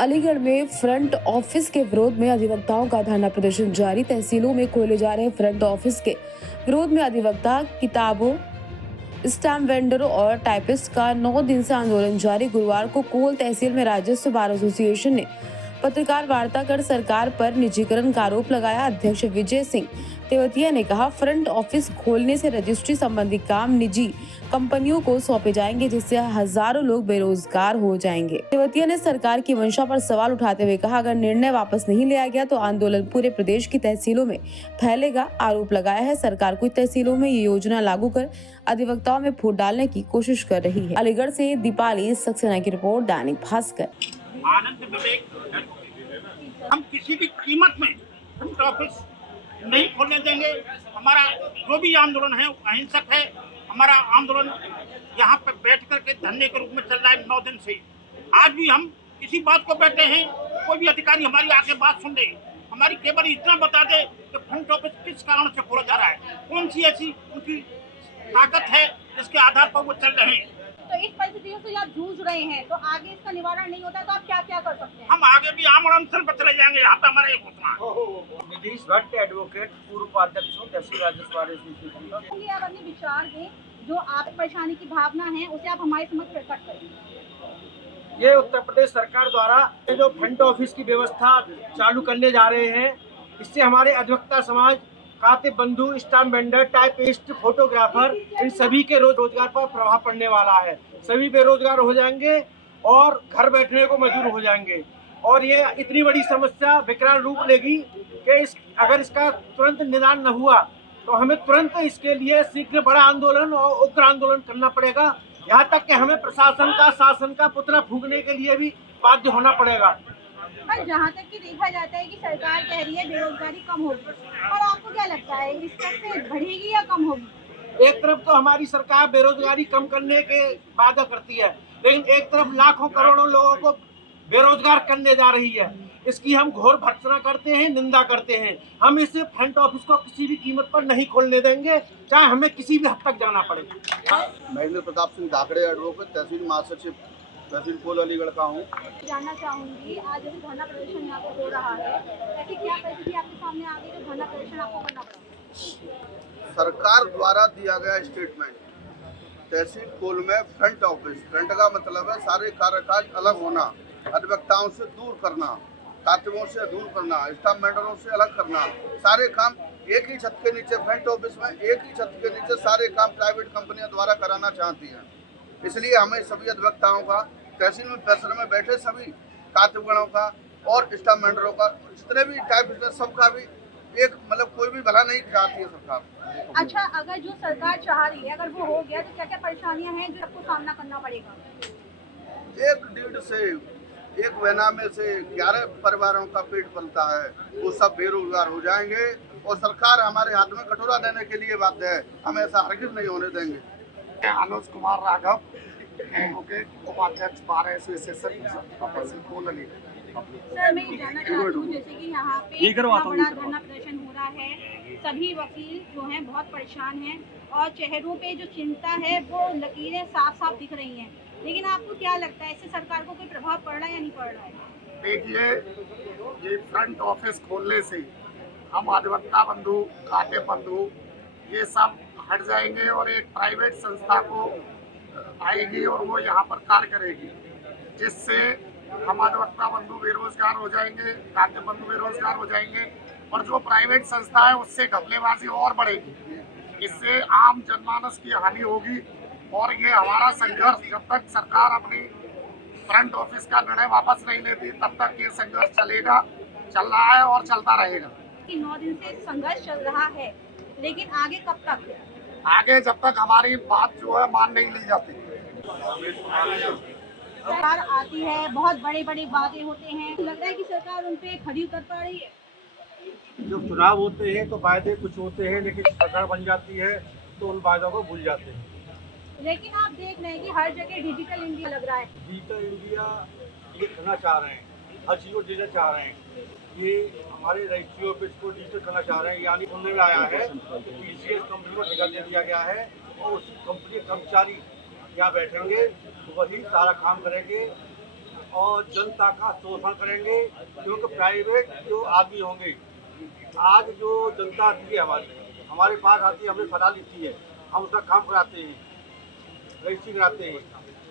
अलीगढ़ में front office के विरोध में अधिवक्ताओं का धरना प्रदर्शन जारी। तहसीलों में खोले जा रहे फ्रंट ऑफिस के विरोध में अधिवक्ता, किताबों, स्टैम्प वेंडरों और टाइपिस्ट का 9 दिन से आंदोलन जारी। गुरुवार को कोल तहसील में राजस्व बार एसोसिएशन ने पत्रकार वार्ता कर सरकार पर निजीकरण का आरोप लगाया। अध्यक्ष विजय सिंह तेवतिया ने कहा, फ्रंट ऑफिस खोलने से रजिस्ट्री संबंधी काम निजी कंपनियों को सौंपे जाएंगे, जिससे हजारों लोग बेरोजगार हो जाएंगे। तेवतिया ने सरकार की मंशा पर सवाल उठाते हुए कहा, अगर निर्णय वापस नहीं लिया गया तो आंदोलन पूरे प्रदेश की तहसीलों में फैलेगा। आरोप लगाया है, सरकार कुछ तहसीलों में ये योजना लागू कर अधिवक्ताओं में फूट डालने की कोशिश कर रही है। अलीगढ़ से दीपाली सक्सेना की रिपोर्ट, दैनिक भास्कर। आनंद विवेक, हम किसी भी कीमत में फ्रंट ऑफिस नहीं खोलने देंगे। हमारा जो भी आंदोलन है अहिंसक है। हमारा आंदोलन यहाँ पर बैठ करके धरने के रूप में चल रहा है 9 दिन से। आज भी हम इसी बात को बैठे हैं। कोई भी अधिकारी हमारी आके बात सुन ले, हमारी केवल इतना बता दे कि फ्रंट ऑफिस किस कारण से खोला जा रहा है, कौन सी ऐसी उनकी ताकत है जिसके आधार पर वो चल रहे हैं। तो इस परिस्थितियों से आप जूझ रहे हैं, तो आगे इसका निवारण नहीं होता तो आप क्या क्या कर सकते हैं? हम आगे भी आम अनशन पर चले जाएंगे। यहाँ पे हमारा एक घोषणा है। नीतीश भट्ट एडवोकेट, पूर्व उपाध्यक्ष हूँ तहसील राजस्व बार एसोसिएशन का। आप अपने विचार दें, जो आप परेशानी की भावना है उसे आप हमारे समक्ष प्रकट करें। ये उत्तर प्रदेश सरकार द्वारा जो फ्रंट ऑफिस की व्यवस्था चालू करने जा रहे हैं, इससे हमारे अधिवक्ता समाज, कातिब बंधु, स्टाम्प वेंडर, टाइपिस्ट, फोटोग्राफर, इन सभी के रोजगार पर प्रभाव पड़ने वाला है। सभी बेरोजगार हो जाएंगे और घर बैठने को मजबूर हो जाएंगे। और ये इतनी बड़ी समस्या विकराल रूप लेगी कि अगर इसका तुरंत निदान न हुआ तो हमें तुरंत इसके लिए शीघ्र बड़ा आंदोलन और उग्र आंदोलन करना पड़ेगा। यहाँ तक कि हमें प्रशासन का, शासन का पुतला फूंकने के लिए भी बाध्य होना पड़ेगा। पर जहाँ तक कि देखा जाता है कि सरकार कह रही है बेरोजगारी कम होगी, और आपको क्या लगता है इस से बढ़ेगी या कम होगी? एक तरफ तो हमारी सरकार बेरोजगारी कम करने के वादा करती है, लेकिन एक तरफ लाखों करोड़ों लोगों को बेरोजगार करने जा रही है। इसकी हम घोर भर्त्सना करते हैं, निंदा करते हैं। हम इस फ्रंट ऑफिस को किसी भी कीमत पर नहीं खोलने देंगे, चाहे हमें किसी भी हद तक जाना पड़े। महेंद्र प्रताप सिंह धाकड़े, एडवोकेट, तहसील महासचिव, तहसील कोल अलीगढ़ का हूँ। जानना चाहूंगी, आज जैसे धरना प्रदर्शन यहाँ पर हो रहा है, ऐसी क्या परिस्थिति आपके सामने आ गई जो धरना प्रदर्शन आपको करना पड़ा? सरकार द्वारा दिया गया स्टेटमेंट, तहसील कोल में फ्रंट ऑफिस, फ्रंट का मतलब है सारे कार्यकाज अलग होना, अधिवक्ताओं से दूर करना, कातिबों से दूर करना, स्टाम्प वेंडरों से अलग करना, सारे काम एक ही छत के नीचे, फ्रंट ऑफिस में एक ही छत के नीचे सारे काम प्राइवेट कंपनियों द्वारा कराना चाहती हैं। इसलिए हमें सभी अधिवक्ताओं का, तहसील में परिसर में बैठे सभी कातिबगणों का और स्टाम्प वेंडरों का, जितने भी टाइपिस्ट हैं, सबका भी एक मतलब कोई भी भला नहीं चाहती है सरकार। अच्छा, अगर जो सरकार चाह रही है अगर वो हो गया तो क्या क्या परेशानियां हैं जो आपको सामना करना पड़ेगा? 1.5 से 1 महीना में से 11 परिवारों का पेट पलता है, वो सब बेरोजगार हो जाएंगे और सरकार हमारे हाथ में कटोरा देने के लिए बाध्य है। हम ऐसा हरगिज नहीं होने देंगे। अनुज कुमार राघव, एडवोकेट, उपाध्यक्ष बार एसोसिएशन, तहसील कोल अलीगढ़। सर, मैं जानना चाहती हूँ, जैसे कि यहाँ पे इतना बड़ा धरना प्रदर्शन हो रहा है, सभी वकील जो हैं बहुत परेशान हैं और चेहरों पे जो चिंता है वो लकीरें साफ साफ दिख रही हैं, लेकिन आपको क्या लगता है इससे सरकार को कोई प्रभाव पड़ रहा है या नहीं पड़ रहा है? देखिए, ये फ्रंट ऑफिस खोलने से हम अधिवक्ता बंधु, कातिब बंधु ये सब हट जाएंगे और एक प्राइवेट संस्था को आएगी और वो यहाँ पर कार्य करेगी, जिससे हम अधिवक्ता बंधु बेरोजगार हो जाएंगे, कातिब बंधु बेरोजगार हो जाएंगे और जो प्राइवेट संस्था है उससे घपलेबाजी और बढ़ेगी। इससे आम जनमानस की हानि होगी और ये हमारा संघर्ष जब तक सरकार अपनी फ्रंट ऑफिस का निर्णय वापस नहीं लेती तब तक ये संघर्ष चलेगा, चल रहा है और चलता रहेगा। 9 दिन से संघर्ष चल रहा है, लेकिन आगे कब तक? आगे जब तक हमारी बात जो है मान नहीं ली जाती। सरकार आती है, बहुत बड़े बड़े वादे होते हैं, लग रहा है कि सरकार उन पे खड़ी उतर पा रही है। जब चुनाव होते हैं तो वायदे कुछ होते हैं, लेकिन सरकार बन जाती है तो उन वायदों को भूल जाते हैं। लेकिन आप देख रहे हैं कि हर जगह डिजिटल इंडिया लग रहा है। डिजिटल इंडिया ये करना चाह रहे हैं, हर चीज़ को डिजिटल चाह रहे हैं। ये हमारे रजिस्ट्री ऑफिस को डिजिटल करना चाह रहे हैं, यानी सुनने में आया है कि TCS कंपनी को ठेका दे दिया गया है और उस कंपनी के कर्मचारी यहाँ बैठेंगे तो वही सारा काम करेंगे और जनता का शोषण करेंगे, क्योंकि प्राइवेट जो आदमी होंगे, आज जो जनता आती है हमारे पास आती है, हमने सलाह लेती है, हम उसका काम कराते हैं, रजिस्ट्री कराते हैं,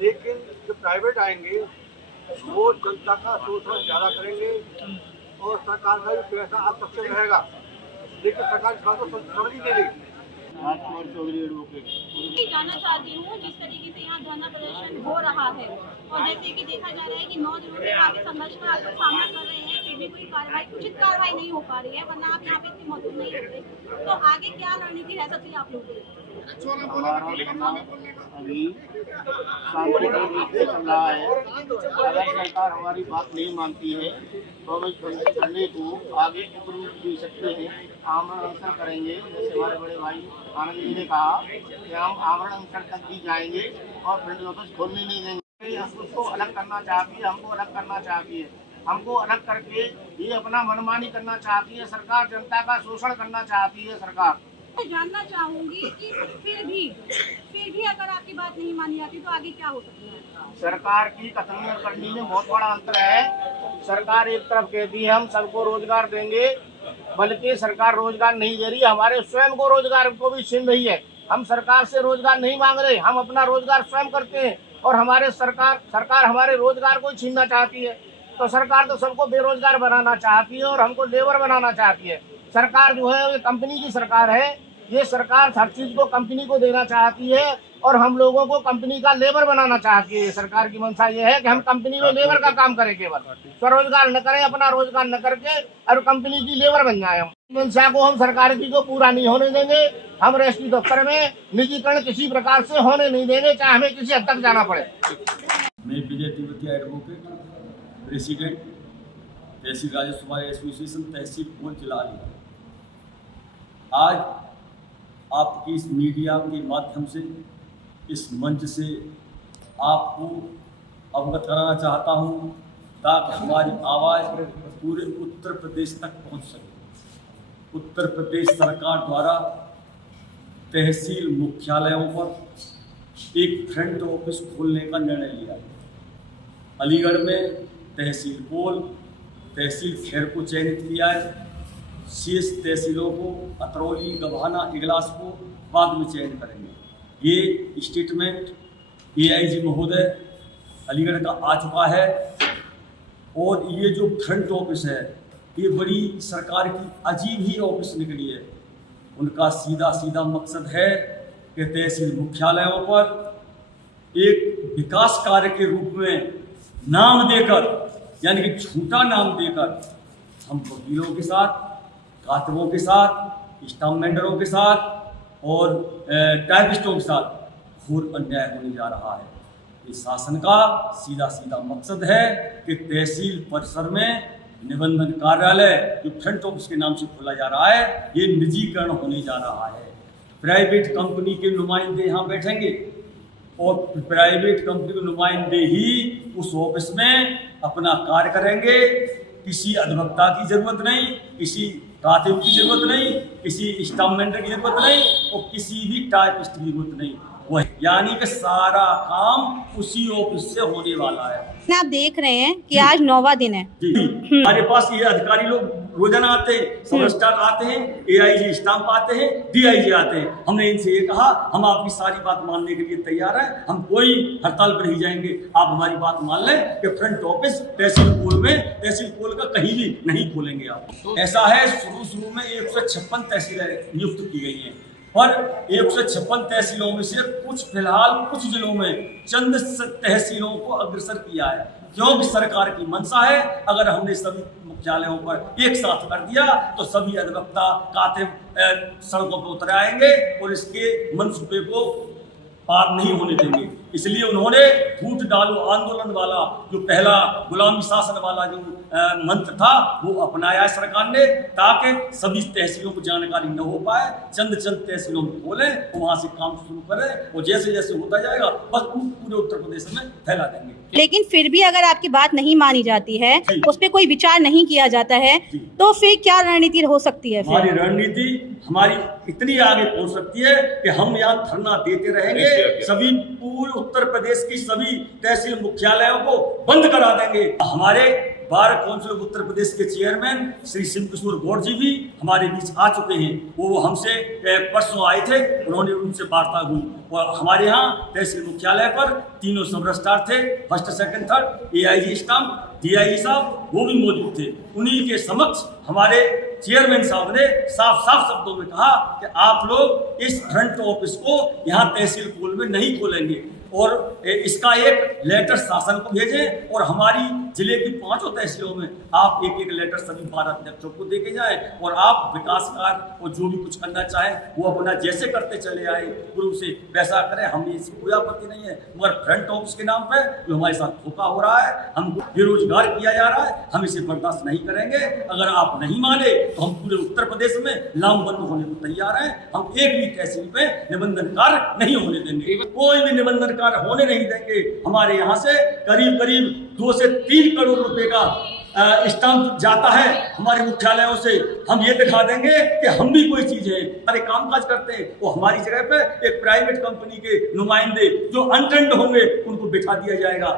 लेकिन जो प्राइवेट आएंगे वो जनता का शोषण ज़्यादा करेंगे और सरकार का भी पैसा आप सबसे रहेगा, लेकिन सरकार इस बात को समझ नहीं देगी। राजकुमार चौधरी एडवोकेट। जानना चाहती हूँ जिस तरीके से यहाँ धरना प्रदर्शन हो रहा है और जैसे कि देखा जा रहा है कि 9 दिनों से काफी संघर्ष का आप लोग सामना कर रहे हैं, फिर भी कोई कार्रवाई उचित कार्रवाई नहीं हो पा रही है, वरना आप यहाँ पे इतनी मौजूद नहीं होते, तो आगे क्या रणनीति रह सकती है आप लोगों की? अभी शांतिपूर्ण रूप से चल रहा है। अगर सरकार हमारी बात नहीं मानती है तो हम इस धरने को आगे रूप दे सकते हैं, आमरण अनशन करेंगे। जैसे हमारे बड़े भाई आनंद जी ने कहा कि हम आमरण अनशन तक भी जाएंगे और फ्रंट ऑफिस खोलने नहीं देंगे। हम उसको अलग करना चाहती है, हमको अलग करना चाहती है, हमको अलग करके ये अपना मनमानी करना चाहती है सरकार, जनता का शोषण करना चाहती है सरकार। मैं जानना चाहूंगी कि फिर भी अगर आपकी बात नहीं मानी जाती तो आगे क्या हो सकता है? सरकार की कथनी और करनी में बहुत बड़ा अंतर है। सरकार एक तरफ कहती है हम सबको रोजगार देंगे, बल्कि सरकार रोजगार नहीं दे रही, हमारे स्वयं को रोजगार को भी छीन रही है। हम सरकार से रोजगार नहीं मांग रहे, हम अपना रोजगार स्वयं करते हैं और हमारे सरकार हमारे रोजगार को छीनना चाहती है। तो सरकार तो सबको बेरोजगार बनाना चाहती है और हमको लेबर बनाना चाहती है। सरकार जो है ये कंपनी की सरकार है, ये सरकार हर चीज को कंपनी को देना चाहती है और हम लोगों को कंपनी का लेबर बनाना चाहती है। सरकार की मंशा ये है कि हम कंपनी में लेबर का काम करें, केवल स्वरोजगार न करें, अपना रोजगार न करके और कंपनी की लेबर बन जाए। हम मंशा को हम सरकार की को पूरा नहीं होने देंगे। हम रेस्ट्री दफ्तर में निजीकरण किसी प्रकार से होने नहीं देंगे, चाहे हमें किसी हद तक जाना पड़े। मैं विजय तिवतिया एडवोकेट, प्रेसिडेंट तहसील राजस्व सुधार एसोसिएशन तहसील पूर्व जिला अलीगढ़। आज आपकी इस मीडिया के माध्यम से, इस मंच से आपको अवगत कराना चाहता हूं ताकि हमारी आवाज़ पूरे उत्तर प्रदेश तक पहुंच सके। उत्तर प्रदेश सरकार द्वारा तहसील मुख्यालयों पर एक फ्रंट ऑफिस खोलने का निर्णय लिया है। अलीगढ़ में तहसील पोल, तहसील खैर को चयनित किया है। शेष तहसीलों को अतरौली, गभाना, इगलास को बाद में चयन करेंगे। ये स्टेटमेंट AIG महोदय अलीगढ़ का आ चुका है और ये जो फ्रंट ऑफिस है ये बड़ी सरकार की अजीब ही ऑफिस निकली है। उनका सीधा मकसद है कि तहसील मुख्यालयों पर एक विकास कार्य के रूप में नाम देकर, यानी कि झूठा नाम देकर, हम वकीलों के साथ, कातिबों के साथ, स्टाम्प वेंडरों के साथ और टाइपिस्टों के साथ घोर अन्याय होने जा रहा है। इस शासन का सीधा मकसद है कि तहसील परिसर में निबंधन कार्यालय जो फ्रंट ऑफिस के नाम से खोला जा रहा है, ये निजीकरण होने जा रहा है। प्राइवेट कंपनी के नुमाइंदे यहाँ बैठेंगे और प्राइवेट कंपनी के नुमाइंदे ही उस ऑफिस में अपना कार्य करेंगे। किसी अधिवक्ता की जरूरत नहीं, किसी कातिब की जरूरत नहीं, किसी स्टाम्प वेंडर की जरूरत नहीं और किसी भी टाइपिस्ट की जरूरत नहीं। वह यानी कि सारा काम उसी ऑफिस से होने वाला है। आप देख रहे हैं कि आज 9वां दिन है। जी, हमारे पास ये अधिकारी लोग रोजाना आते हैं, समरस्टार आते हैं, AIG स्टाम्प आते हैं, DIG आते हैं। हमने इनसे ये कहा हम आपकी सारी बात मानने के लिए तैयार हैं, हम कोई हड़ताल पर नहीं जाएंगे, आप हमारी बात मान लें कि फ्रंट ऑफिस तहसील पोल का कहीं भी नहीं खोलेंगे आप। ऐसा है, शुरू में 156 तहसीलें नियुक्त की गई हैं और 156 तहसीलों में से फिलहाल कुछ जिलों में चंद तहसीलों को अग्रसर किया है, क्योंकि सरकार की मंशा है अगर हमने सभी मुख्यालयों पर एक साथ कर दिया तो सभी अधिवक्ता, कातिब सड़कों पर उतर आएंगे और इसके मंसूबे को पार नहीं होने देंगे। इसलिए उन्होंने फूट डालो आंदोलन वाला जो पहला गुलामी शासन वाला जो मंत्र था वो अपनाया है सरकार ने, ताकि सभी तहसीलों को जानकारी न हो पाए। चंद तहसीलों में खोलें, वहां से काम शुरू करें और जैसे जैसे होता जाएगा बस पूरे उत्तर प्रदेश में फैला देंगे। लेकिन फिर भी अगर आपकी बात नहीं मानी जाती है, उस पर कोई विचार नहीं किया जाता है, तो फिर क्या रणनीति हो सकती है? हमारी रणनीति इतनी आगे पहुंच सकती है कि हम यहाँ धरना देते रहेंगे, सभी पूरे उत्तर प्रदेश की सभी तहसील मुख्यालयों को बंद करा देंगे। हमारे bar council of Uttar Pradesh के चेयरमैन श्री शिव किशोर गौड़ जी भी हमारे बीच आ चुके हैं। वो हमसे परसों आए थे, उन्होंने उनसे वार्ता हुई और हमारे यहाँ तहसील मुख्यालय पर तीनों सब रजिस्ट्रार थे, first second third, AIG stamp, DIG साहब वो भी मौजूद थे। उन्हीं के समक्ष हमारे चेयरमैन साहब ने साफ साफ शब्दों में कहा कि आप लोग इस फ्रंट ऑफिस को यहाँ तहसील कोल में नहीं खोलेंगे और इसका एक लेटर शासन को भेजें और हमारी जिले की 5 तहसीलों में आप एक लेटर सभी 12 अध्यक्षों को दे के जाएं और आप विकास कार्य और जो भी कुछ करना चाहें वो अपना जैसे करते चले आए पूर्व से वैसा करें। हमें इसकी कोई आपत्ति नहीं है, मगर फ्रंट ऑफिस के नाम पे जो हमारे साथ धोखा हो रहा है, हमको बेरोजगार किया जा रहा है, हम इसे बर्दाश्त नहीं करेंगे। अगर आप नहीं माने तो हम पूरे उत्तर प्रदेश में लामबंद होने को तैयार हैं। हम एक भी तहसील पे निबंधन कार्य नहीं होने देंगे, कोई भी निबंधन कार्य होने नहीं देंगे। हमारे यहाँ से करीब 2 से 3 करोड़ रुपए का स्टाम्प जाता है हमारे मुख्यालयों से। हम ये दिखा देंगे कि हम भी कोई चीज है, अरे कामकाज करते हैं। वो हमारी जगह पे एक प्राइवेट कंपनी के नुमाइंदे जो अनट्रेंड होंगे उनको बिठा दिया जाएगा।